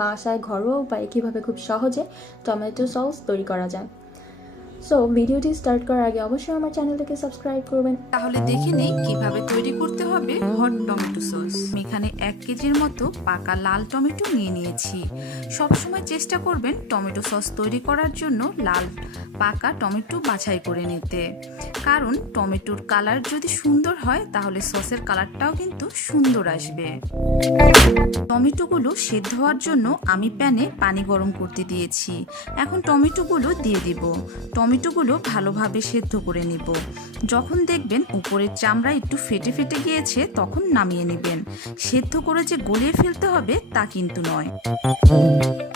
বাসায় ঘরোয়া উপায়ে কীভাবে খুব সহজে টমেটো সস তৈরি করা যায়। সো ভিডিওটি স্টার্ট করার আগে অবশ্যই আমার চ্যানেলটাকে সাবস্ক্রাইব করবেন। তাহলে দেখে নেই কিভাবে তৈরি করতে হবে হট টমেটো সস। আমি এখানে 1 কেজির মতো পাকা লাল টমেটো নিয়ে নিয়েছি। সবসময় চেষ্টা করবেন টমেটো সস তৈরি করার জন্য লাল পাকা টমেটো বাছাই করে নিতে, কারণ টমেটোর কালার যদি সুন্দর হয় তাহলে সসের কালারটাও কিন্তু সুন্দর আসবে। টমেটোগুলো সেদ্ধ হওয়ার জন্য আমি প্যানে পানি গরম করতে দিয়েছি। এখন টমেটোগুলো দিয়ে দিব। টমেটোগুলো ভালোভাবে সেদ্ধ করে নিব। যখন দেখবেন উপরের চামড়া একটু ফেটে ফেটে গিয়েছে তখন নামিয়ে নেবেন। সেদ্ধ করে যে গলিয়ে ফেলতে হবে তা কিন্তু নয়।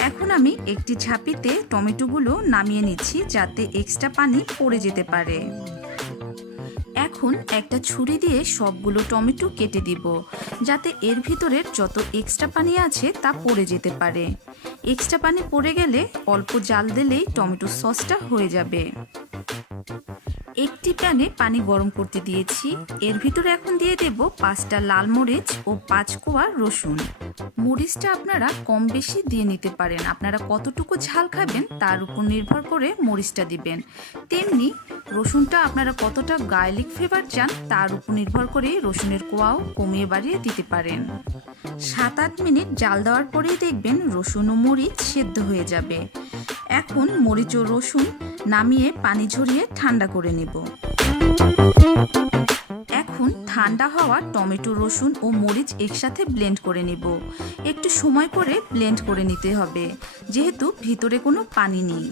এখন আমি একটি ঝাঁপিতে টমেটোগুলো নামিয়ে নিচ্ছি যাতে এক্সট্রা পানি পড়ে যেতে পারে। এখন একটা ছুরি দিয়ে সবগুলো টমেটো কেটে দিব যাতে এর ভিতরের যত এক্সট্রা পানি আছে তা পড়ে যেতে পারে। এক্সট্রা পানি পড়ে গেলে অল্প জাল দিলেই টমেটো সসটা হয়ে যাবে। একটি প্যানে পানি গরম করতে দিয়েছি। এর ভিতরে এখন দিয়ে দেব 5টা লাল মরিচ ও 5 কোয়া রসুন। মরিচটা আপনারা কম বেশি দিয়ে নিতে পারেন, আপনারা কতটুকু ঝাল খাবেন তার উপর নির্ভর করে মরিচটা দিবেন। তেমনি রসুনটা আপনারা কতটা গার্লিক ফ্লেভার চান তার উপর নির্ভর করে রসুনের কোয়াও কমিয়ে বাড়িয়ে দিতে পারেন। 7-8 মিনিট জাল দেওয়ার পরেই দেখবেন রসুন ও মরিচ সেদ্ধ হয়ে যাবে। এখন মরিচ ও রসুন নামিয়ে পানি ঝরিয়ে ঠান্ডা করে নেব। এখন ঠান্ডা হওয়া টমেটো, রসুন ও মরিচ একসাথে ব্লেন্ড করে নেব। একটু সময় করে ব্লেন্ড করে নিতে হবে যেহেতু ভিতরে কোনো পানি নেই।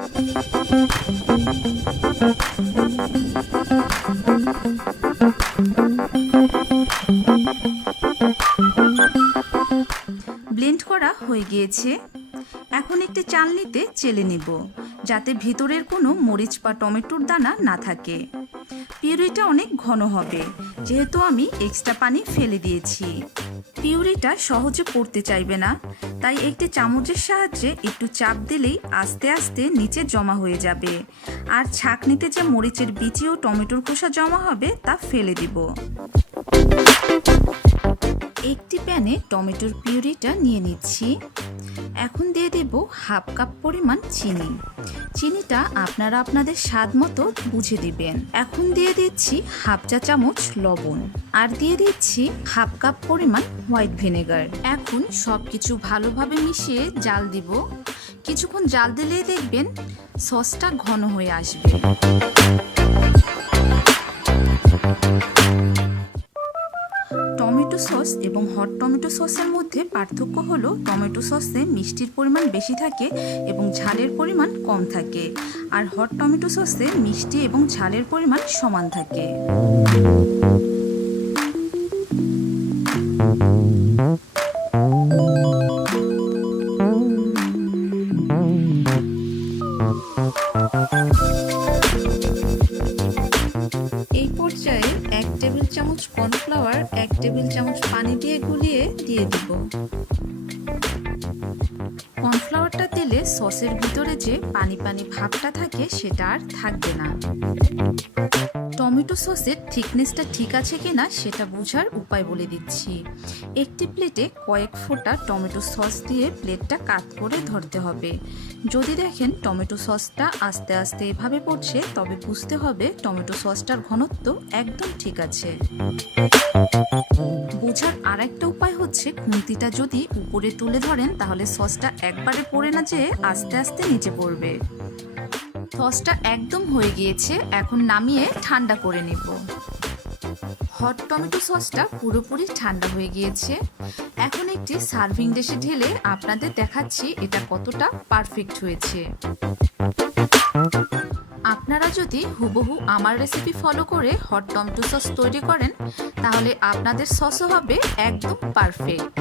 ব্লেন্ড করা হয়ে গিয়েছে। এখন একটি চালনিতে চেলে নেব যাতে ভিতরের কোনো মরিচ বা টমেটোর দানা না থাকে। পিউরিটা অনেক ঘন হবে যেহেতু আমি এক্সট্রা পানি ফেলে দিয়েছি। পিউরিটা সহজে পড়তে চাইবে না, তাই একটি চামচের সাহায্যে একটু চাপ দিলেই আস্তে আস্তে নিচে জমা হয়ে যাবে। আর ছাঁকনিতে যে মরিচের বিচি ও টমেটোর খোসা জমা হবে তা ফেলে দিব। একটি প্যানে টমেটোর পিউরিটা নিয়ে নিচ্ছি। এখন দিয়ে দেব 1/2 কাপ পরিমাণ চিনি। চিনিটা আপনারা আপনাদের স্বাদ মতো বুঝে দিবেন। এখন দিয়ে দিচ্ছি 1/2 চা চামচ লবণ আর দিয়ে দিচ্ছি 1/2 কাপ পরিমাণ হোয়াইট ভিনেগার। এখন সবকিছু ভালোভাবে মিশিয়ে জাল দিব। কিছুক্ষণ জাল দিলেই দেখবেন সসটা ঘন হয়ে আসবে। টমেটো সস এবং হট টমেটো সসের মধ্যে পার্থক্য হলো টমেটো সসে মিষ্টির পরিমাণ বেশি থাকে এবং ঝালের পরিমাণ কম থাকে, আর হট টমেটো সসে মিষ্টি এবং ঝালের পরিমাণ সমান থাকে। এই পর্যায়ে 1 টেবিল চামচ কর্নফ্লাওয়ার 1 টেবিল চামচ পানি দিয়ে গুলিয়ে দিয়ে দিব। কর্নফ্লাওয়ারটা দিলে সসের ভিতরে যে পানি পানি ভাবটা থাকে সেটা আর থাকবে না। টমেটো সসের থিকনেসটা ঠিক আছে কিনা সেটা বোঝার উপায় বলে দিচ্ছি। একটি প্লেটে কয়েক ফোঁটা টমেটো সস দিয়ে প্লেটটা কাত করে ধরতে হবে। যদি দেখেন টমেটো সসটা আস্তে আস্তে এভাবে পড়ছে তবে বুঝতে হবে টমেটো সসটার ঘনত্ব একদম ঠিক আছে। বোঝার আরেকটা উপায় হচ্ছে খুন্তিটা যদি উপরে তুলে ধরেন তাহলে সসটা একবারে পড়ে না যেয়ে আস্তে আস্তে নিচে পড়বে। সসটা একদম হয়ে গিয়েছে, এখন নামিয়ে ঠান্ডা করে নেব। হট টমেটো সসটা পুরোপুরি ঠান্ডা হয়ে গিয়েছে। এখন একটি সার্ভিং ডিশে ঢেলে আপনাদের দেখাচ্ছি এটা কতটা পারফেক্ট হয়েছে। আপনারা যদি হুবহু আমার রেসিপি ফলো করে হট টমেটো সস তৈরি করেন তাহলে আপনাদের সসও হবে একদম পারফেক্ট।